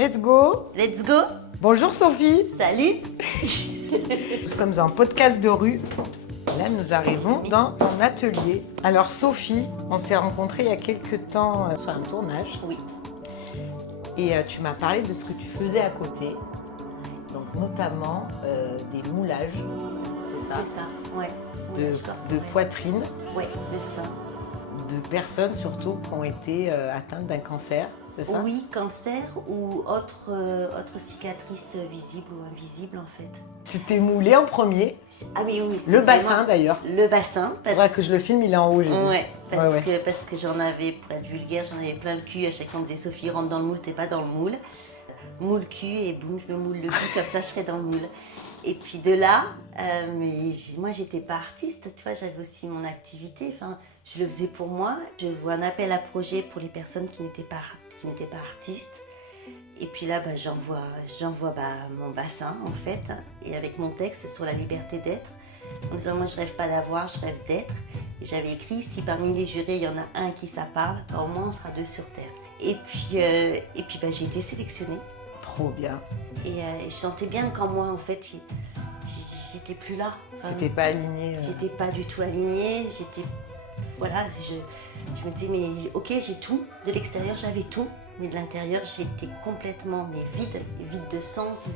Let's go. Let's go. Bonjour Sophie. Salut. Nous sommes en podcast de rue. Là, nous arrivons dans ton atelier. Alors Sophie, on s'est rencontrés il y a quelques temps sur un tournage. Oui. Et tu m'as parlé de ce que tu faisais à côté. Donc notamment des moulages, c'est ça, C'est ça, ouais. de poitrine, Ouais, de ça. de personnes surtout qui ont été atteintes d'un cancer, c'est ça? Oui, cancer ou autre cicatrice visible ou invisible en fait. Tu t'es moulé en premier. Ah oui, oui. Le bassin d'ailleurs. Le bassin. C'est vrai que je le filme, il est en haut. J'ai vu. Ouais, parce que j'en avais, pour être vulgaire, j'en avais plein le cul. À chaque fois, on me disait Sophie, rentre dans le moule, t'es pas dans le moule. Moule cul et boum, je me moule le cul, comme ça je serai dans le moule. Et puis de là, moi j'étais pas artiste, tu vois, j'avais aussi mon activité, enfin, je le faisais pour moi. Je vois un appel à projet pour les personnes qui n'étaient pas artistes. Et puis là, j'envoie mon bassin en fait, et avec mon texte sur la liberté d'être, en disant moi je rêve pas d'avoir, je rêve d'être. Et j'avais écrit, si parmi les jurés il y en a un qui ça parle, au moins on sera deux sur terre. Et puis j'ai été sélectionnée. Trop bien. Et je sentais bien qu'en moi, en fait, j'étais plus là. Enfin, T'étais pas alignée. J'étais pas du tout alignée. Voilà, je me disais, mais ok, j'ai tout. De l'extérieur, j'avais tout. Mais de l'intérieur, j'étais complètement vide de sens,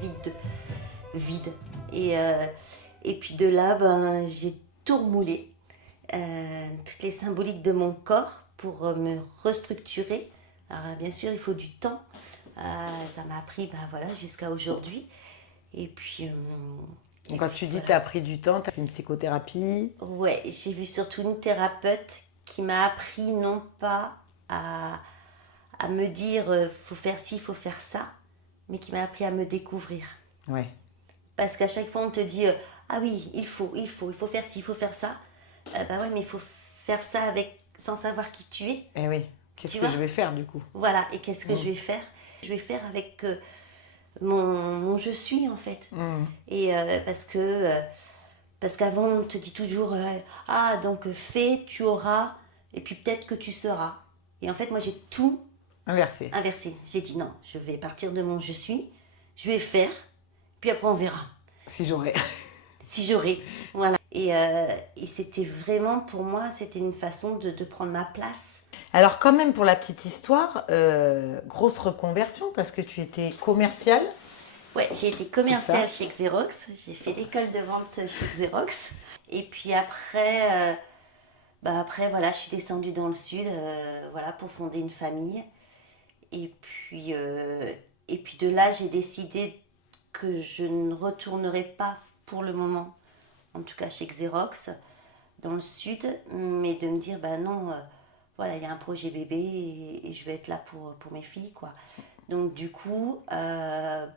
vide. Et puis de là, j'ai tout remoulé. Toutes les symboliques de mon corps pour me restructurer. Alors bien sûr, il faut du temps. Ça m'a pris jusqu'à aujourd'hui. Et puis... Quand tu dis t'as pris du temps, t'as fait une psychothérapie. Ouais, j'ai vu surtout une thérapeute qui m'a appris non pas à me dire faut faire ci, faut faire ça, mais qui m'a appris à me découvrir. Ouais. Parce qu'à chaque fois on te dit ah oui, il faut faire ci, il faut faire ça. Ouais, mais il faut faire ça sans savoir qui tu es. Eh oui. Qu'est-ce que je vais faire du coup? Voilà, et qu'est-ce que je vais faire? Je vais faire avec mon je suis en fait. Et parce qu'avant on te dit toujours donc fais, tu auras, et puis peut-être que tu seras. Et en fait moi j'ai tout inversé. J'ai dit non, je vais partir de mon je suis, je vais faire, puis après on verra. Si j'aurais. Si j'aurais, voilà. Et c'était vraiment, pour moi, c'était une façon de prendre ma place. Alors quand même, pour la petite histoire, grosse reconversion parce que tu étais commerciale. Ouais, j'ai été commerciale chez Xerox. J'ai fait l'école de vente chez Xerox. Et puis après, voilà, je suis descendue dans le sud, pour fonder une famille. Et puis de là, j'ai décidé que je ne retournerai pas pour le moment, en tout cas chez Xerox, dans le sud, mais de me dire, non, il y a un projet bébé et je vais être là pour mes filles, quoi. Donc du coup, pendant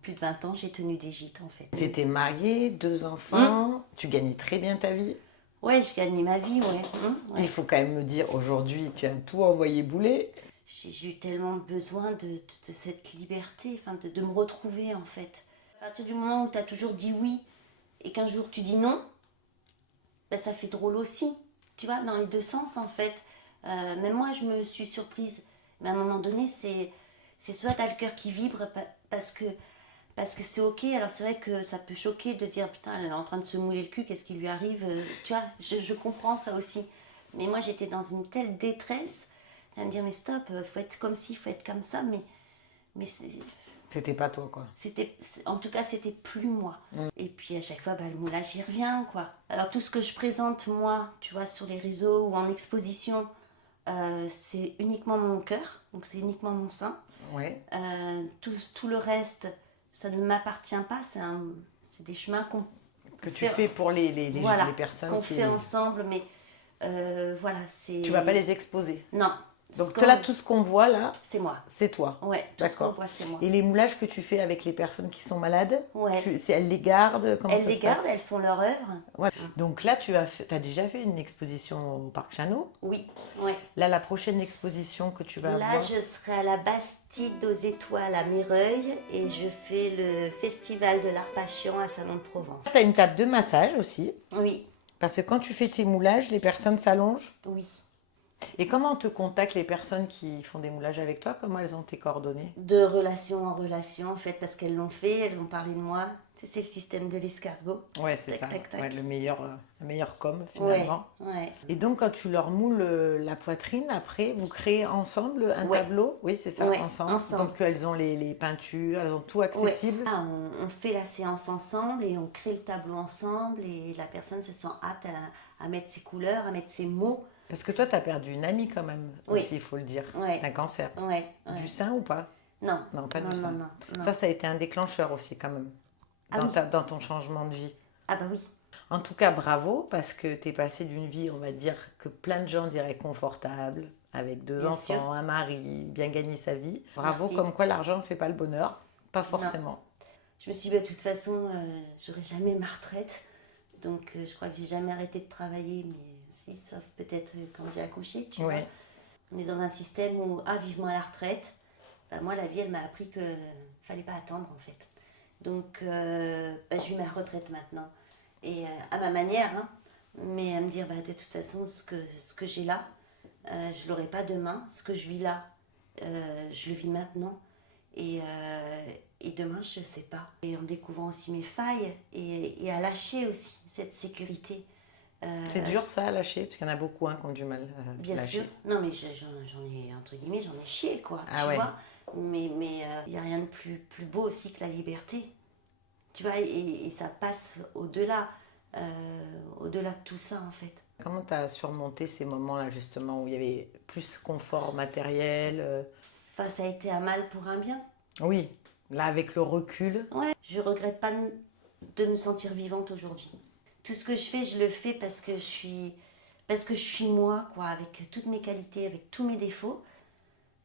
plus de 20 ans, j'ai tenu des gîtes, en fait. Tu étais mariée, 2 enfants, tu gagnais très bien ta vie. Ouais, je gagnais ma vie, ouais. Il faut quand même me dire, aujourd'hui, tu as tout envoyé bouler. J'ai eu tellement besoin de cette liberté, de me retrouver, en fait. À partir du moment où tu as toujours dit oui et qu'un jour tu dis non, ça fait drôle aussi, tu vois, dans les deux sens, en fait. Même moi, je me suis surprise. Mais à un moment donné, c'est soit tu as le cœur qui vibre parce que c'est ok. Alors c'est vrai que ça peut choquer de dire putain, elle est en train de se mouler le cul, qu'est-ce qui lui arrive, tu vois, je comprends ça aussi. Mais moi, j'étais dans une telle détresse à me dire mais stop, faut être comme ci, faut être comme ça, mais c'était pas toi, quoi. En tout cas, c'était plus moi. Et puis à chaque fois, le moulage, il revient, quoi. Alors tout ce que je présente, moi, tu vois, sur les réseaux ou en exposition, c'est uniquement mon cœur, donc c'est uniquement mon sein. Ouais. Tout le reste, ça ne m'appartient pas, c'est des chemins que tu fais pour les personnes qu'on fait ensemble, mais c'est... Tu vas pas les exposer? Non. Donc là, tout ce qu'on voit là, c'est moi. C'est toi. Ouais, tout ce qu'on voit, c'est moi. Et les moulages que tu fais avec les personnes qui sont malades, ouais. Elles les gardent? Comment elles les gardent, elles font leur œuvre. Ouais. Donc là, tu as déjà fait une exposition au Parc Chano? Oui, ouais. Là, la prochaine exposition que tu vas avoir? Là, je serai à la Bastide aux Étoiles à Méreuil et je fais le festival de l'art patient à Salon de Provence. Tu as une table de massage aussi? Oui. Parce que quand tu fais tes moulages, les personnes s'allongent? Oui. Et comment on te contacte les personnes qui font des moulages avec toi? Comment elles ont tes coordonnées? De relation en relation, en fait, parce qu'elles l'ont fait, elles ont parlé de moi. Tu sais, c'est le système de l'escargot. Ouais, c'est Tac, ça. tac, tac. Ouais, le meilleur com Ouais, finalement. ouais. Et donc, quand tu leur moules la poitrine, après, vous créez ensemble un Ouais. tableau? Oui, c'est ça, Ouais, ensemble. ensemble. Donc, elles ont les peintures, elles ont tout Ouais. accessible. Ah, on fait la séance ensemble et on crée le tableau ensemble et la personne se sent apte à mettre ses couleurs, à mettre ses mots. Parce que toi, tu as perdu une amie quand même, Oui. aussi, il faut le dire. Ouais. Un cancer. Ouais, ouais. Du sein ou pas? Non. Non, pas non, du non, sein. non, non. Ça a été un déclencheur aussi quand même, Ah oui. dans ton changement de vie. Ah bah oui. En tout cas, bravo, parce que tu es passé d'une vie, on va dire, que plein de gens diraient confortable, avec deux Bien enfants, sûr. un mari, bien gagner sa vie. Bravo, Merci. comme quoi l'argent ne fait pas le bonheur. Pas forcément. Je me suis dit, bah, de toute façon, j'aurai jamais ma retraite. Donc, je crois que j'ai jamais arrêté de travailler, mais si, sauf peut-être quand j'ai accouché, tu Ouais. vois. On est dans un système où, vivement à la retraite. Bah, moi, la vie, elle m'a appris que fallait pas attendre, en fait. Donc, je vis ma retraite maintenant. Et à ma manière, hein, mais à me dire, bah, de toute façon, ce que j'ai là, je l'aurai pas demain. Ce que je vis là, je le vis maintenant. Et demain, je ne sais pas. Et en découvrant aussi mes failles et à lâcher aussi cette sécurité. C'est dur ça à lâcher, parce qu'il y en a beaucoup qui ont du mal à Bien lâcher. sûr. Non, mais j'en ai, entre guillemets, j'en ai chié, quoi. Ah tu ouais. vois. Mais il n'y a rien de plus beau aussi que la liberté. Tu vois, et ça passe au-delà de tout ça, en fait. Comment tu as surmonté ces moments-là, justement, où il y avait plus confort matériel Enfin, ça a été un mal pour un bien. Oui, là, avec le recul. Ouais, je regrette pas de me sentir vivante aujourd'hui. Tout ce que je fais, je le fais parce que je suis moi, quoi, avec toutes mes qualités, avec tous mes défauts.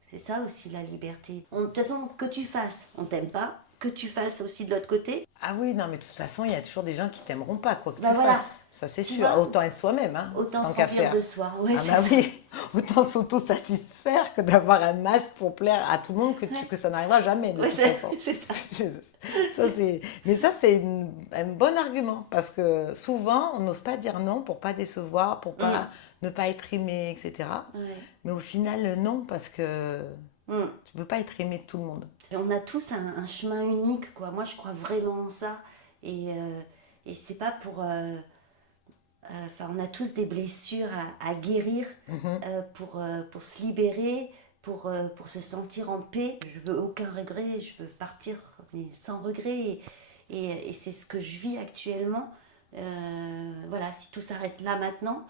C'est ça aussi la liberté. De toute façon, que tu fasses, on t'aime pas. Que tu fasses aussi de l'autre côté. Ah oui, non, mais de toute façon, il y a toujours des gens qui t'aimeront pas, quoi que Bah tu voilà. fasses. Ça, c'est Tu sûr. vois, Autant être soi-même, hein, autant tant se qu'à remplir faire. de soi. Ouais, Ah c'est bah ça. oui, autant s'auto-satisfaire que d'avoir un masque pour plaire à tout le monde que ça n'arrivera jamais, de Ouais, toute c'est façon. ça. Mais ça, c'est un bon argument, parce que souvent, on n'ose pas dire non pour pas décevoir, pour pas ne pas être aimé, etc. Ouais. Mais au final, non, parce que tu peux pas être aimé de tout le monde. Et on a tous un chemin unique, quoi. Moi, je crois vraiment en ça. Et c'est pas pour... on a tous des blessures à guérir pour se libérer, pour se sentir en paix. Je veux aucun regret, je veux partir mais sans regret. Et c'est ce que je vis actuellement. Voilà, si tout s'arrête là maintenant,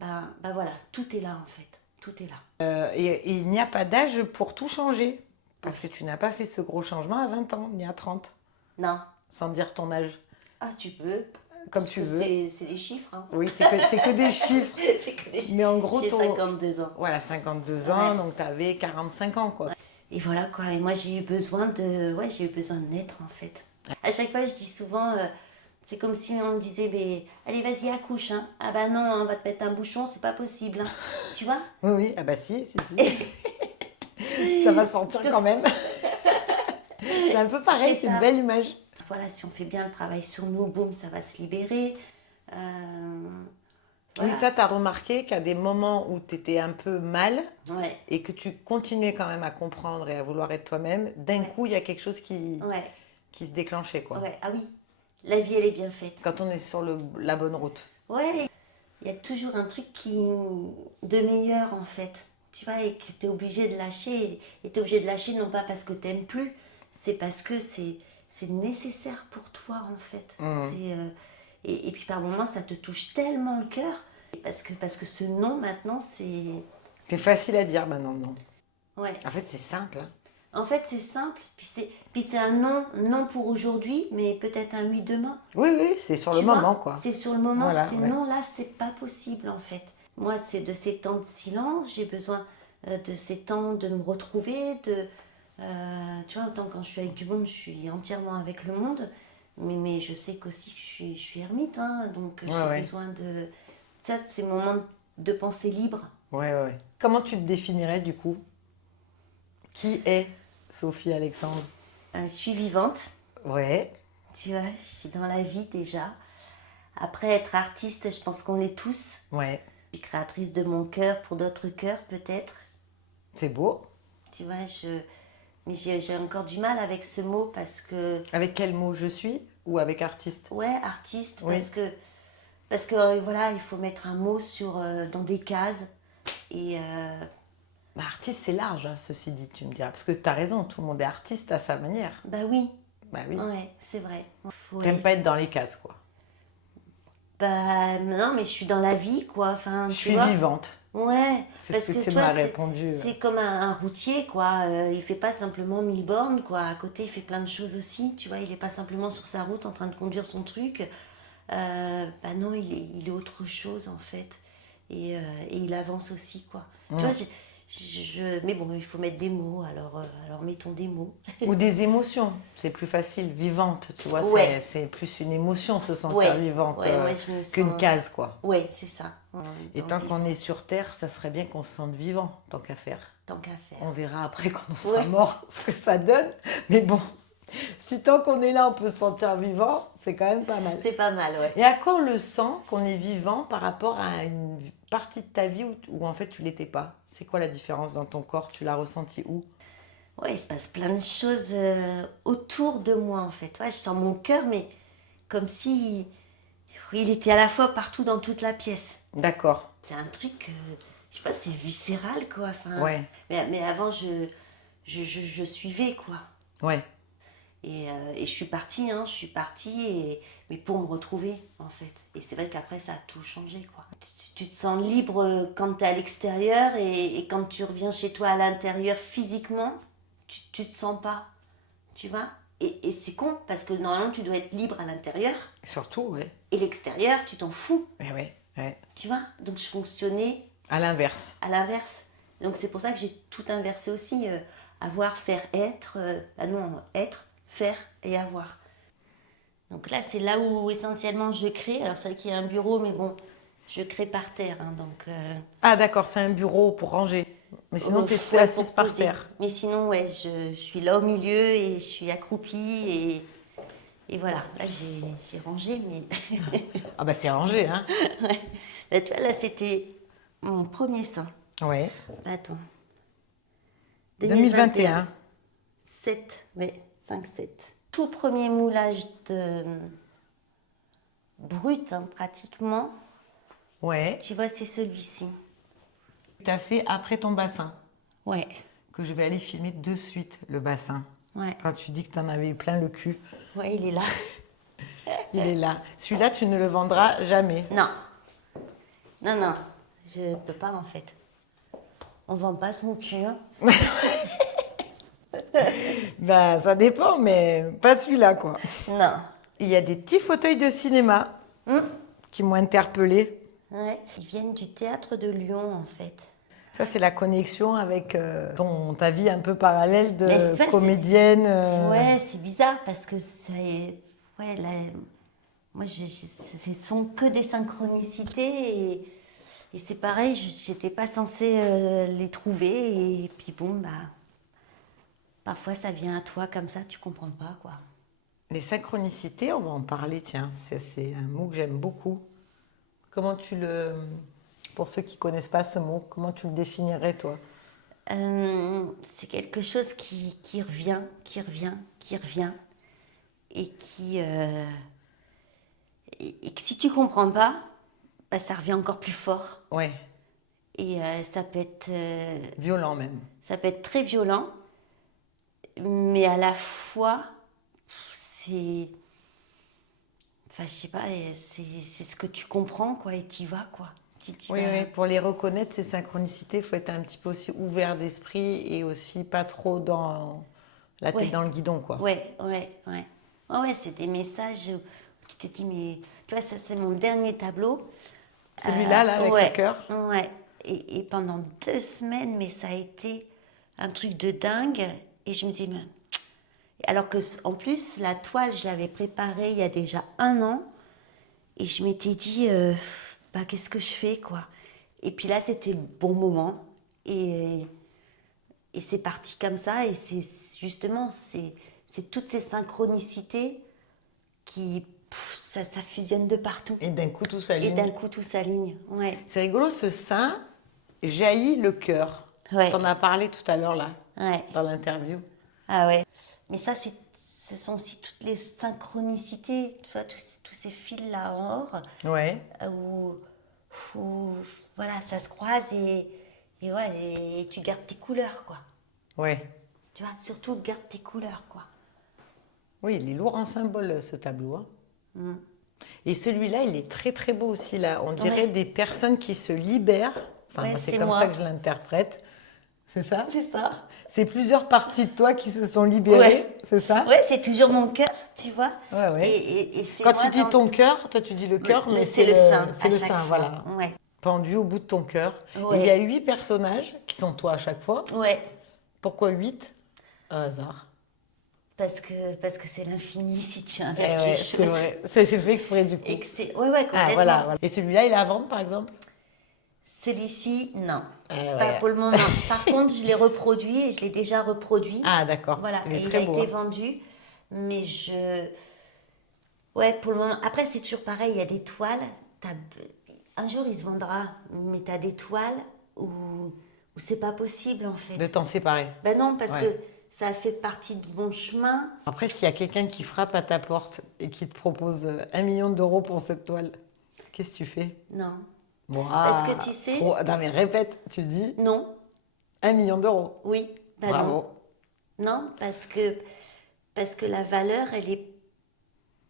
bah voilà, tout est là en fait. Tout est là. Et il n'y a pas d'âge pour tout changer. Parce que tu n'as pas fait ce gros changement à 20 ans, ni à 30, Non. sans dire ton âge. Ah, tu peux. Comme Parce tu que veux. C'est des chiffres. Hein. Oui, c'est que des chiffres. C'est que des chiffres. Mais en gros, J'ai 52 ans. Voilà, 52 ans, Ouais. donc tu avais 45 ans, quoi. Et voilà quoi, et moi j'ai eu besoin de naître en fait. À chaque fois je dis souvent, c'est comme si on me disait, mais allez vas-y accouche, hein. Ah bah non, on va te mettre un bouchon, c'est pas possible, hein. Tu vois. Oui, oui, ah bah si. Ça va sentir quand même. C'est un peu pareil, c'est une ça. belle image. Voilà, si on fait bien le travail sur nous, boum, ça va se libérer. Voilà. Oui, ça, tu as remarqué qu'à des moments où tu étais un peu mal Ouais, et que tu continuais quand même à comprendre et à vouloir être toi-même, d'un coup, il y a quelque chose qui se déclenchait, quoi. ouais, ah oui, la vie elle est bien faite. Quand on est sur la bonne route. Ouais, il y a toujours un truc de meilleur en fait. Tu vois, et que tu es obligé de lâcher. Et tu es obligé de lâcher non pas parce que tu n'aimes plus, c'est parce que c'est nécessaire pour toi en fait. Et puis par moments, ça te touche tellement le cœur. Parce que ce non maintenant, C'est facile à dire maintenant, non. Ouais. En fait, c'est simple. Hein. En fait, c'est simple. Puis c'est un non pour aujourd'hui, mais peut-être un oui demain. Oui, c'est sur le Tu vois, moment, quoi. C'est sur le moment. Voilà, Ces ouais. non-là, c'est pas possible en fait. Moi, c'est de ces temps de silence. J'ai besoin de ces temps de me retrouver. Tu vois, autant quand je suis avec du monde, je suis entièrement avec le monde. Mais je sais qu'aussi que je suis ermite. Hein, donc j'ai besoin de ces moments de pensée libre. Ouais. Comment tu te définirais du coup? Qui est Sophie Alexandre? Je suis vivante. Ouais. Tu vois, je suis dans la vie déjà. Après, être artiste, je pense qu'on l'est tous. Ouais. Je suis créatrice de mon cœur pour d'autres cœurs, peut-être. C'est beau. Tu vois, mais j'ai encore du mal avec ce mot parce que... Avec quel mot je suis ou avec artiste? Ouais, artiste, Oui. parce que voilà, il faut mettre un mot dans des cases. Et Bah, artiste, c'est large, hein, ceci dit, tu me diras. Parce que tu as raison, tout le monde est artiste à sa manière. bah oui, Bah oui. ouais, c'est vrai. Ouais. T'aimes pas être dans les cases, quoi. Bah non, mais je suis dans la vie, quoi. Enfin, Je tu suis vois. vivante. Ouais, C'est parce ce que tu toi, m'as répondu. c'est comme un routier, quoi. Il fait pas simplement 1000 bornes, quoi. À côté, il fait plein de choses aussi, tu vois. Il est pas simplement sur sa route en train de conduire son truc. Bah non, il est autre chose, en fait. Et il avance aussi, quoi. Tu vois, mais bon, il faut mettre des mots, alors mettons des mots. Ou des émotions, c'est plus facile, vivante, tu vois. Ouais. C'est plus une émotion, se sentir Ouais. vivant, Ouais, je me qu'une sens- case, quoi. Ouais, c'est ça. Et tant qu'on est sur Terre, ça serait bien qu'on se sente vivant, tant qu'à faire. Tant qu'à faire. On verra après quand on sera Ouais. mort ce que ça donne. Mais bon, si tant qu'on est là, on peut se sentir vivant, c'est quand même pas mal. C'est pas mal, ouais. Et à quoi on le sent qu'on est vivant par rapport à une partie de ta vie où en fait tu l'étais pas? C'est quoi la différence dans ton corps? Tu l'as ressenti où? Ouais, il se passe plein de choses autour de moi, en fait. Ouais, je sens mon cœur, mais comme si il était à la fois partout dans toute la pièce. D'accord. C'est un truc, je sais pas, c'est viscéral, quoi. Enfin, Ouais. mais avant, je suivais, quoi. Ouais. Et je suis partie, hein, mais pour me retrouver, en fait. Et c'est vrai qu'après, ça a tout changé, quoi. Tu te sens libre quand tu es à l'extérieur et quand tu reviens chez toi à l'intérieur physiquement, tu te sens pas, tu vois. Et c'est con, parce que normalement, tu dois être libre à l'intérieur Surtout, ouais. et l'extérieur, tu t'en fous, Eh ouais, ouais. tu vois. Donc, je fonctionnais À l'inverse. à l'inverse. Donc, c'est pour ça que j'ai tout inversé aussi. Avoir, faire, être. Être, faire et avoir. Donc là, c'est là où essentiellement je crée. Alors, c'est vrai qu'il y a un bureau, mais bon, je crée par terre. Hein, donc, Ah d'accord, c'est un bureau pour ranger. Mais sinon, tu étais ouais, assise pour par poser. terre. Mais sinon, ouais, je suis là au milieu et je suis accroupie. Et voilà, là, j'ai rangé. Mais Ah bah c'est rangé, hein. ouais. Là, tu vois, là, c'était mon premier sein. Ouais. Attends. 2021. 7 mai, 5-7. Tout premier moulage brut, hein, pratiquement. Ouais. Tu vois, c'est celui-ci. Tu as fait après ton bassin. Ouais, Que je vais aller filmer de suite, le bassin. ouais. Quand tu dis que tu en avais eu plein le cul, Ouais, il est là. il est là. Celui-là, tu ne le vendras jamais. Non. Non, non. Je peux pas, en fait. On vend pas son cul. Hein. Ben, ça dépend, mais pas celui-là, quoi. Non. Il y a des petits fauteuils de cinéma qui m'ont interpellée. Ouais. Ils viennent du théâtre de Lyon, en fait. Ça, c'est la connexion avec ta vie un peu parallèle de Mais tu vois, comédienne. Ouais, c'est bizarre parce que ouais, là, moi, ce sont que des synchronicités et c'est pareil, j'étais pas censée les trouver et puis bon, bah, parfois ça vient à toi comme ça, tu comprends pas quoi. Les synchronicités, on va en parler, tiens, c'est un mot que j'aime beaucoup. Comment pour ceux qui connaissent pas ce mot, comment tu le définirais, toi? C'est quelque chose qui revient et et que si tu comprends pas, bah, ça revient encore plus fort. Ouais, Et ça peut être violent même. ça peut être très violent, mais à la fois, c'est... Enfin, je sais pas, c'est ce que tu comprends, quoi, et t'y vas, quoi. Tu t'y Oui, vas. oui, pour les reconnaître, ces synchronicités, il faut être un petit peu aussi ouvert d'esprit et aussi pas trop dans la tête Ouais. dans le guidon, quoi. Ouais, ouais, ouais. Ouais, c'est des messages où tu te dis, mais... Tu vois, ça, c'est mon dernier tableau. Celui-là, là, avec ouais, le cœur. Ouais. Et pendant 2 semaines, mais ça a été un truc de dingue. Et je me dis, mais... Alors que, en plus, la toile, je l'avais préparée il y a déjà 1 an. Et je m'étais dit, bah, qu'est-ce que je fais, quoi. Et puis là, c'était le bon moment. Et c'est parti comme ça. Et c'est justement, c'est toutes ces synchronicités qui ça fusionne de partout. Et d'un coup, tout Et s'aligne. d'un coup, tout s'aligne. Ouais. C'est rigolo, ce sein jaillit le cœur. Ouais. T'en as parlé tout à l'heure, là, Ouais. dans l'interview. Ah ouais. Mais ça, ce sont aussi toutes les synchronicités, tu vois, tous ces fils-là en or, Ouais. où, voilà, ça se croise et ouais, et tu gardes tes couleurs, quoi. Ouais. Tu vois, surtout garde tes couleurs, quoi. Oui, il est lourd en symbole, ce tableau. Hein. Et celui-là, il est très très beau aussi, là. On dirait des personnes qui se libèrent. Enfin, Ouais, moi, c'est c'est comme moi. ça que je l'interprète. C'est ça? C'est ça. C'est plusieurs parties de toi qui se sont libérées, c'est ça? Ouais, c'est toujours mon cœur, tu vois. Ouais, ouais. Et c'est Quand moi tu dis dans- ton cœur, toi tu dis le cœur, mais c'est le sein. C'est à le chaque sein, fois. voilà. Ouais. Pendu au bout de ton cœur. Ouais. Et il y a 8 personnages qui sont toi à chaque fois. Ouais. Pourquoi 8? Un hasard. Parce que c'est l'infini si tu Eh ouais, réfléchis. c'est vrai. C'est fait exprès du coup. Et que c'est... Ouais, complètement. Ah, voilà, voilà. Et celui-là, il est à vendre par exemple? Celui-ci, non. Eh Pas ouais. pour le moment. Par contre, je l'ai reproduit et je l'ai déjà reproduit. Ah, d'accord. Voilà, Il est et il très a beau. été Hein. vendu. Mais ouais, pour le moment. Après, c'est toujours pareil, il y a des toiles. Un jour, il se vendra, mais tu as des toiles où c'est pas possible en fait. De t'en séparer. Ben non, parce Ouais. que ça fait partie de mon chemin. Après, s'il y a quelqu'un qui frappe à ta porte et qui te propose 1 million d'euros pour cette toile, qu'est-ce que tu fais? Non. Bon, Parce que tu sais- Non mais répète, tu dis Non. 1 million d'euros. Oui. Ben Bravo. non. Non, parce que la valeur, elle est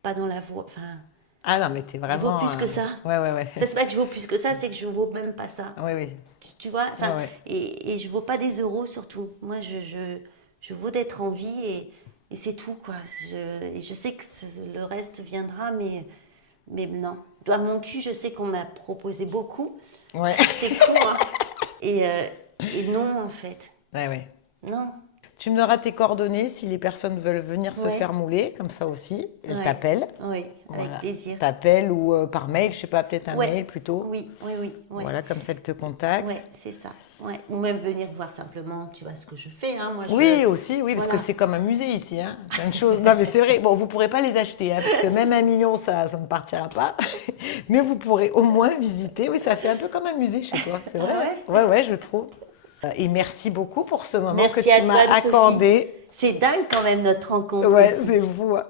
pas dans la voie. Enfin, Ah non, mais t'es vraiment... vaux plus que ça. Ouais, ouais, ouais. c'est pas que je vaux plus que ça, c'est que je vaux même pas ça. Oui, oui. Tu vois, enfin, Ouais, ouais. Et je vaux pas des euros surtout. Moi, je vaux d'être en vie et c'est tout, quoi. Et je sais que le reste viendra, mais non. Toi, mon cul, je sais qu'on m'a proposé beaucoup. Ouais. C'est cool, hein. Et non, en fait. Ouais, ouais. Non. Tu me donneras tes coordonnées si les personnes veulent venir se Ouais. faire mouler, comme ça aussi. Elles Ouais. t'appellent. Oui, avec Voilà. plaisir. T'appellent ou par mail, je sais pas, peut-être un Ouais. mail plutôt. Oui, oui, oui. Ouais. Voilà, comme ça, elles te contactent. Ouais, c'est ça. Ouais. Ou même venir voir simplement, tu vois, ce que je fais. Hein. Moi, Oui, aussi, oui, parce Voilà. que c'est comme un musée ici, hein. Plein de choses. Non, mais c'est vrai. Bon, vous pourrez pas les acheter, hein, parce que même 1 million, ça ne partira pas. Mais vous pourrez au moins visiter. Oui, ça fait un peu comme un musée chez toi, c'est vrai. Ah ouais, ouais, je trouve. Et merci beaucoup pour ce moment Merci que à tu toi, m'as Anne-Sophie. accordé. C'est dingue quand même notre rencontre. Ouais, aussi. c'est vous. Hein.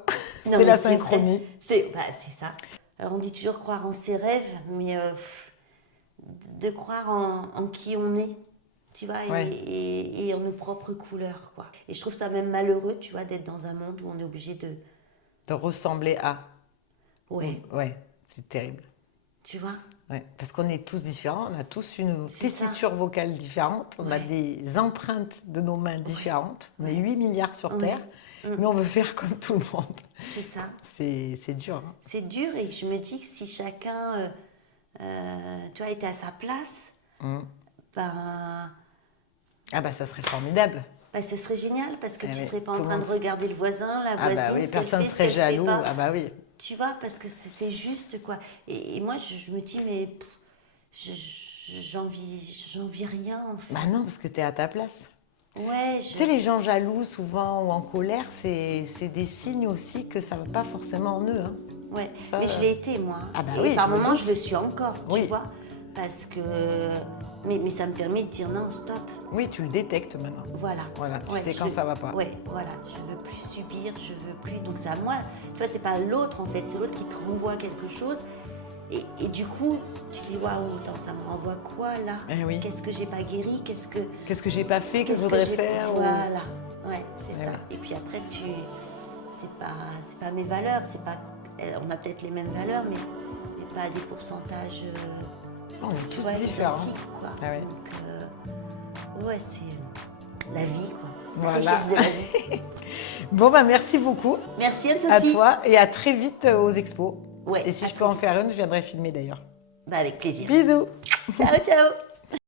Non, C'est mais la vrai. synchronie. C'est ça. Alors, on dit toujours croire en ses rêves, mais de croire en qui on est, tu vois, Ouais. et en nos propres couleurs, quoi. Et je trouve ça même malheureux, tu vois, d'être dans un monde où on est obligé de... De ressembler à. Ouais, Ouais, c'est terrible. tu vois. Ouais, parce qu'on est tous différents, on a tous une C'est ça. tessiture vocale différente, on a Ouais. des empreintes de nos mains différentes, on est 8 milliards sur Ouais. Terre, mais on veut faire comme tout le monde. C'est ça. C'est dur. Hein. C'est dur et je me dis que si chacun, tu vois, était à sa place, ben... Ah bah ça serait formidable. Ben, ce serait génial parce que Ah tu oui, serais pas tout en le train de monde- regarder le voisin, la Ah voisine, bah oui, ce qu'elle personne fait, ce serait qu'elle fait jaloux. pas. Ah bah oui. Tu vois, parce que c'est juste, quoi. Et moi, je me dis, mais j'envie rien, en fait. Bah non, parce que t'es à ta place. Ouais, Tu sais, les gens jaloux souvent ou en colère, c'est des signes aussi que ça va pas forcément en eux. Hein. ouais. Ça, Mais je l'ai été, moi. Ah bah et oui, par je me moments, doute. je le suis encore, Oui. tu vois. Parce que... Mais ça me permet de dire non, stop. Oui, tu le détectes maintenant. Voilà. Voilà, tu Ouais, sais je quand veux- ça va pas. Ouais, voilà. Je veux plus subir, je veux plus. Donc c'est à moi. Tu vois, c'est pas à l'autre en fait, c'est l'autre qui te renvoie quelque chose. Et du coup, tu te dis waouh, attends, ça me renvoie quoi là? Eh oui. Qu'est-ce que j'ai pas guéri? Qu'est-ce que j'ai pas fait que je qu'est-ce voudrais j'ai- faire ou- Voilà. Ouais, c'est Eh ça. ouais. Et puis après, c'est pas mes valeurs. C'est pas. On a peut-être les mêmes valeurs, mais pas à des pourcentages. On est tous ouais, différents. identiques, quoi. Ah ouais. Donc, ouais, c'est la vie, quoi. La Voilà. richesse de la vie. Bon, bah merci beaucoup Merci à Anne-Sophie. toi et à très vite aux expos. Ouais, Et si à je peux très en faire une, je viendrai filmer d'ailleurs. Bah, avec plaisir. Bisous. Ciao, ciao.